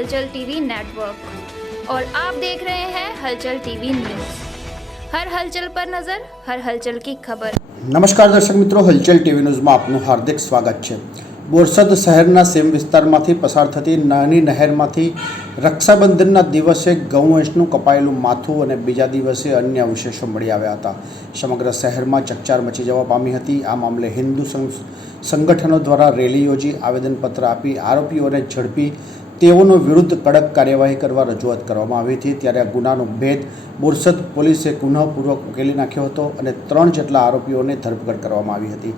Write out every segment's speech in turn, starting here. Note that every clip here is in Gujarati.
हलचल टीवी नेटवर्क और आप देख रहे हैं हलचल टीवी न्यूज़। हर हलचल पर नजर, हर हलचल की खबर। नमस्कार दर्शक मित्रों, हलचल टीवी न्यूज़માં આપનું હાર્દિક સ્વાગત છે। બોરસદ શહેરના સીમ વિસ્તારમાંથી પસાર થતી નાની નહેરમાંથી રક્ષાબંધનના દિવસે ગૌવંશનું કપાયેલું માથું અને બીજા દિવસે અન્ય અવશેષો મળી આવ્યા હતા। સમગ્ર શહેરમાં ચકચાર મચી જવા પામી હતી। આ મામલે હિન્દુ સંગઠનો દ્વારા રેલી યોજી આવેદનપત્ર આપી આરોપીઓને ઝડપી તેઓનો વિરુદ્ધ કડક કાર્યવાહી કરવા રજૂઆત કરવામાં આવી હતી। ત્યારે આ ગુનાનો ભેદ બોરસદ પોલીસે ગુનાપૂર્વક ઉકેલી નાખ્યો હતો અને 3 જેટલા આરોપીઓને ધરપકડ કરવામાં આવી હતી।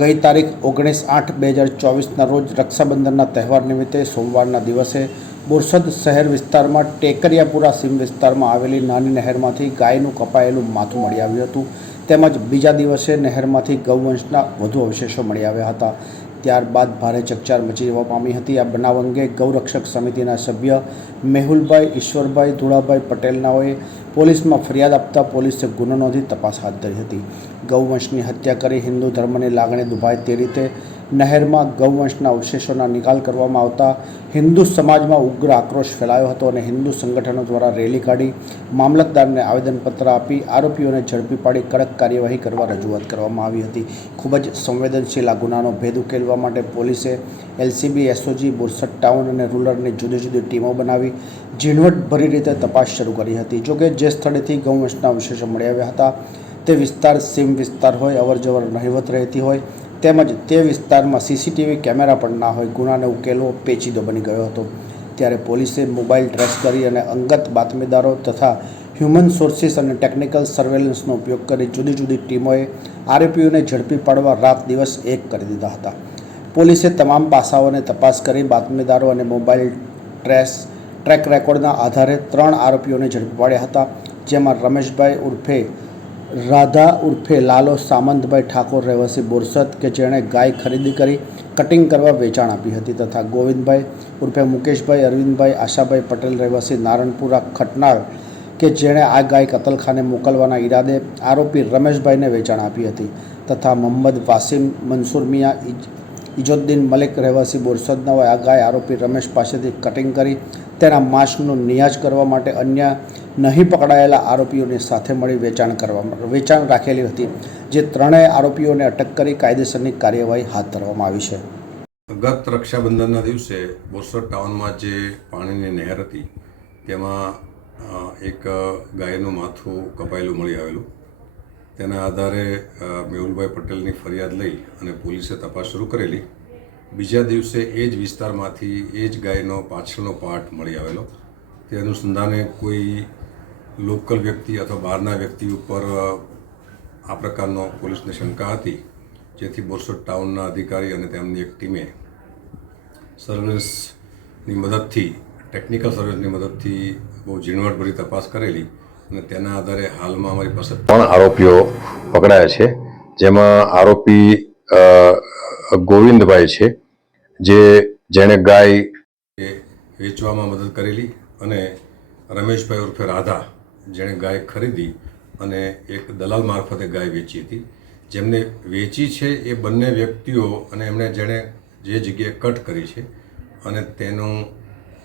ગઈ તારીખ 19/8/2024ના રોજ રક્ષાબંધનના તહેવાર નિમિત્તે સોમવારના દિવસે બોરસદ શહેર વિસ્તારમાં ટેકરિયાપુરા સીમ વિસ્તારમાં આવેલી નાની નહેરમાંથી ગાયનું કપાયેલું માથું મળી આવ્યું હતું। તેમજ બીજા દિવસે નહેરમાંથી ગૌવંશના વધુ અવશેષો મળી આવ્યા હતા। ત્યારબાદ ભારે ચકચાર મચી જવા પામી હતી। આ બનાવ અંગે ગૌરક્ષક સમિતિના સભ્ય મેહુલભાઈ ઈશ્વરભાઈ ધુળાભાઈ પટેલનાઓએ પોલીસમાં ફરિયાદ આપતા પોલીસે ગુનો નોંધી તપાસ હાથ ધરી હતી। ગૌવંશની હત્યા કરી હિન્દુ ધર્મની લાગણી દુભાય તે રીતે નહેરમાં ગૌવંશના અવશેષોના નિકાલ કરવામાં આવતા હિન્દુ સમાજમાં ઉગ્ર આક્રોશ ફેલાયો હતો અને હિન્દુ સંગઠનો દ્વારા રેલી કાઢી મામલતદારને આવેદનપત્ર આપી આરોપીઓને ઝડપી પાડી કડક કાર્યવાહી કરવા રજૂઆત કરવામાં આવી હતી। ખૂબ જ સંવેદનશીલ આ ગુનાનો ભેદ ઉકેલવા માટે પોલીસે એલસીબી, એસઓજી, બોરસદ ટાઉન અને રૂરલની જુદી જુદી ટીમો બનાવી ઝીણવટભરી રીતે તપાસ શરૂ કરી હતી। જોકે જે સ્થળેથી ગૌવંશના અવશેષો મળી આવ્યા હતા તે વિસ્તાર સીમ વિસ્તાર હોય, અવરજવર નહિવત રહેતી હોય તેમજ તે વિસ્તારમાં સીસીટીવી કેમેરા પણ ના હોય, ગુનાને ઉકેલવો પેચીદો બની ગયો હતો। ત્યારે પોલીસે મોબાઈલ ટ્રેસ કરી અને અંગત બાતમીદારો તથા હ્યુમન સોર્સિસ અને ટેકનિકલ સર્વેલન્સનો ઉપયોગ કરી જુદી જુદી ટીમોએ આરોપીઓને ઝડપી પાડવા રાત દિવસ એક કરી દીધા હતા। પોલીસે તમામ પાસાઓને તપાસ કરી બાતમીદારો અને મોબાઈલ ટ્રેક રેકોર્ડના આધારે 3 આરોપીઓને ઝડપી પાડ્યા હતા, જેમાં રમેશભાઈ ઉર્ફે રાધા ઉર્ફે લાલો સામંતભાઈ ઠાકોર રહેવાસી બોરસદ કે જેણે ગાય ખરીદી કરી કટિંગ કરવા વેચાણ આપી હતી તથા ગોવિંદભાઈ ઉર્ફે મુકેશભાઈ અરવિંદભાઈ આશાભાઈ પટેલ રહેવાસી નારણપુરા ખટનાળ કે જેણે આ ગાય કતલખાને મોકલવાના ઈરાદે આરોપી રમેશભાઈને વેચાણ આપી હતી તથા મોહમ્મદ વાસીમ મંસૂર મિયા ઇજોદ્દીન મલિક રહેવાસી બોરસદના આ ગાય આરોપી રમેશ પાસેથી કટિંગ કરી તેના માંસનો નિયાજ કરવા માટે અન્ય નહીં પકડાયેલા આરોપીઓની સાથે મળી વેચાણ રાખેલી હતી, જે 3 આરોપીઓને અટક કરી કાયદેસરની કાર્યવાહી હાથ ધરવામાં આવી છે। ગત રક્ષાબંધનના દિવસે બોરસદ ટાઉનમાં જે પાણીની નહેર હતી તેમાં એક ગાયનું માથું કપાયેલું મળી આવેલું। તેના આધારે મેહુલભાઈ પટેલની ફરિયાદ લઈ અને પોલીસે તપાસ શરૂ કરેલી। બીજા દિવસે એ જ વિસ્તારમાંથી એ જ ગાયનો પાછળનો પાર્ટ મળી આવેલો। તે અનુસંધાને કોઈ લોકલ વ્યક્તિ અથવા બહારના વ્યક્તિ ઉપર આ પ્રકારનો પોલીસને શંકા હતી, જેથી બોરસદ ટાઉનના અધિકારી અને તેમની એક ટીમે સર્વેલન્સની મદદથી, ટેકનિકલ સર્વેલન્સની મદદથી બહુ ઝીણવટભરી તપાસ કરેલી અને તેના આધારે હાલમાં અમારી પાસે 3 આરોપીઓ પકડાયા છે, જેમાં આરોપી ગોવિંદભાઈ છે જેણે ગાય વેચવામાં મદદ કરેલી અને રમેશભાઈ ઉર્ફે રાધા જેણે ગાય ખરીદી અને એક દલાલ મારફતે ગાય વેચી હતી। જેમને વેચી છે એ બંને વ્યક્તિઓ અને એમણે જેણે જે જગ્યાએ કટ કરી છે અને તેનો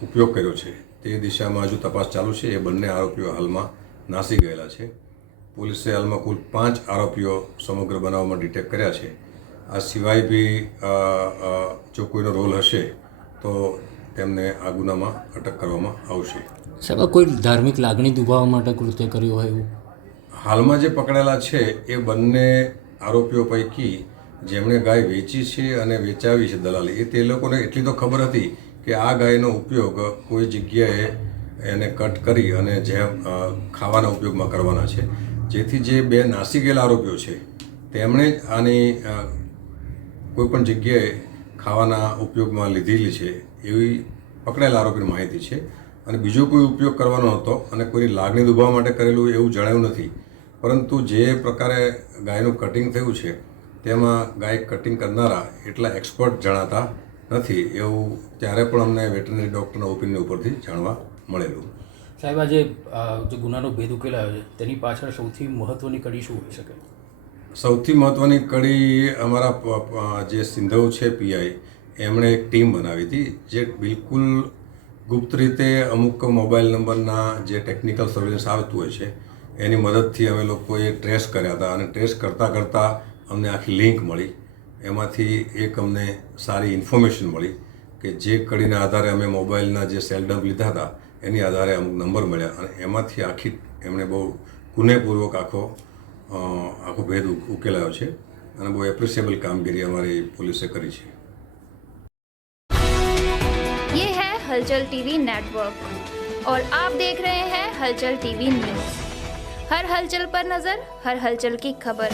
ઉપયોગ કર્યો છે તે દિશામાં હજુ તપાસ ચાલુ છે। એ બંને આરોપીઓ હાલમાં નાસી ગયેલા છે। પોલીસે હાલમાં કુલ 5 આરોપીઓ સમગ્ર બનાવમાં ડિટેક્ટ કર્યા છે। આ સિવાય બી જો કોઈનો રોલ હશે તો તેમને આ ગુનામાં અટક કરવામાં આવશે। સાહેબ, કોઈ ધાર્મિક લાગણી દુભાવવા માટે કૃત્ય કર્યું હોય એવું? હાલમાં જે પકડાયેલા છે એ બંને આરોપીઓ પૈકી જેમણે ગાય વેચી છે અને વેચાવી છે દલાલી, તે લોકોને એટલી તો ખબર હતી કે આ ગાયનો ઉપયોગ કોઈ જગ્યાએ એને કટ કરી અને જેમ ખાવાના ઉપયોગમાં કરવાના છે, જેથી જે 2 નાસી ગયેલા આરોપીઓ છે તેમણે જ આની કોઈપણ જગ્યાએ ખાવાના ઉપયોગમાં લીધેલી છે એવી પકડાયેલા આરોપીની માહિતી છે અને બીજો કોઈ ઉપયોગ કરવાનો હતો અને કોઈની લાગણી દુભાવવા માટે કરેલું એવું જણાયું નથી। પરંતુ જે પ્રકારે ગાયનું કટિંગ થયું છે તેમાં ગાય કટિંગ કરનારા એટલા એક્સપર્ટ જણાતા નથી એવું ત્યારે પણ અમને વેટરનરી ડૉક્ટરના ઓપિનિયન ઉપરથી જાણવા મળેલું। સાહેબ, આજે જે ગુનાનો ભેદ ઉકેલાયો છે તેની પાછળ સૌથી મહત્ત્વની કડી શું હોઈ શકે? સૌથી મહત્ત્વની કડી અમારા જે સિંધવ છે પીઆઈ, એમણે એક ટીમ બનાવી હતી જે બિલકુલ ગુપ્ત રીતે અમુક મોબાઈલ નંબરના જે ટેકનિકલ સર્વેલન્સ આવતું હોય છે એની મદદથી અમે લોકોએ ટ્રેસ કર્યા હતા અને ટ્રેસ કરતાં અમને આખી લિંક મળી. એમાંથી એક અમને સારી ઇન્ફોર્મેશન મળી કે જે કડીના આધારે અમે મોબાઈલના જે સેલ ડમ્પ લીધા હતા એની આધારે અમુક નંબર મળ્યા અને એમાંથી આખી એમણે બહુ કુનેપૂર્વક આખો ભેદ ઉકેલાયો છે અને બહુ એપ્રિશિએબલ કામગીરી અમારી પોલીસે કરી છે. ये है हलचल टीवी नेटवर्क और आप देख रहे हैं हलचल टीवी न्यूज़. हर हलचल पर नज़र, हर हलचल की खबर.